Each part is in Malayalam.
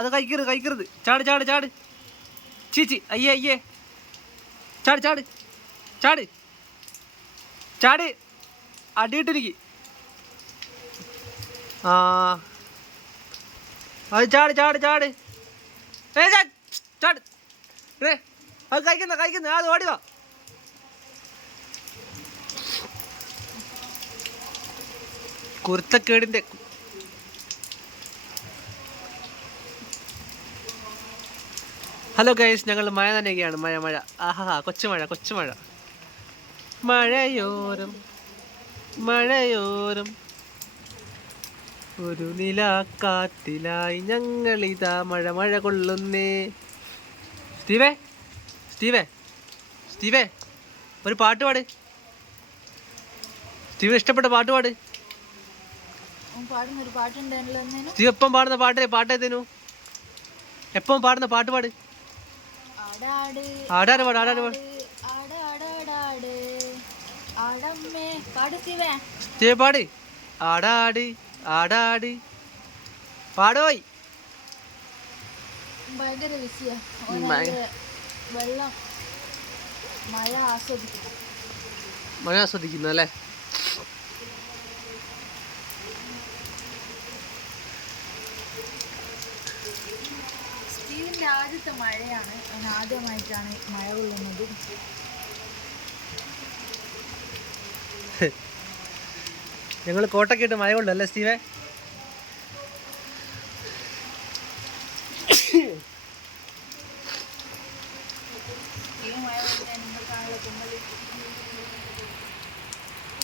അത് കഴിക്കരുത്. ചാട് ചാട് ചാട്. ചീച്ചി അയ്യേ അയ്യേ. ചാട് ചാട് ചാട് ചാട്. അടിയിട്ടിരിക്കും. ആ അത് ചാട് ചാട് ചാട്. ചാട്. അത് കഴിക്കുന്ന അത് ഓടിവാ. കുരുത്തക്കേടിന്റെ. ഹലോ ഗൈസ്, ഞങ്ങൾ മഴ നനയുകയാണ്. മഴ. ആഹാ കൊച്ചുമഴ. മഴയോരം ഒരു നിലാക്കാറ്റിലായി ഞങ്ങളിതാ മഴ കൊള്ളുന്നേ. സ്റ്റീവേ ഒരു പാട്ട് പാട്. സ്റ്റീവ് ഇഷ്ടപ്പെട്ട പാട്ട് പാട്. സ്റ്റീവ് എപ്പം പാടുന്ന പാട്ടേതേനു? എപ്പം പാടുന്ന പാട്ട് പാട്. ആടാട് പാട്. സ്റ്റീവ് പാട്. ആടാട് പാടോയ്. ഭയങ്കര വെള്ളം മഴ ആസ്വദിക്കുന്നു അല്ലേ? സ്റ്റീവിന്റെ ആദ്യത്തെ മഴയാണ്. അവൻ ആദ്യമായിട്ടാണ് മഴ കൊള്ളുന്നത്. ഞങ്ങൾ കോട്ടൊക്കെ ഇട്ട് മഴ കൊണ്ടല്ലേ സ്റ്റീവേ?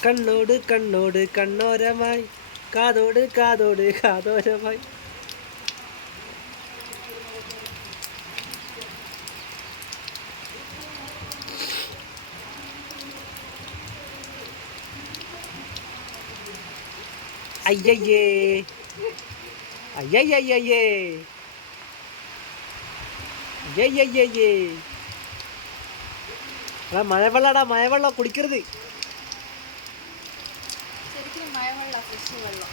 കണ്ണോട് കണ്ണോരമായി, കാതോട് കാതോരമായി. അയ്യയ്യേ മഴവെള്ളം കുടിക്കരുത്. ശരിക്കും മഴവെള്ളം ഫ്രഷ് വെള്ളം.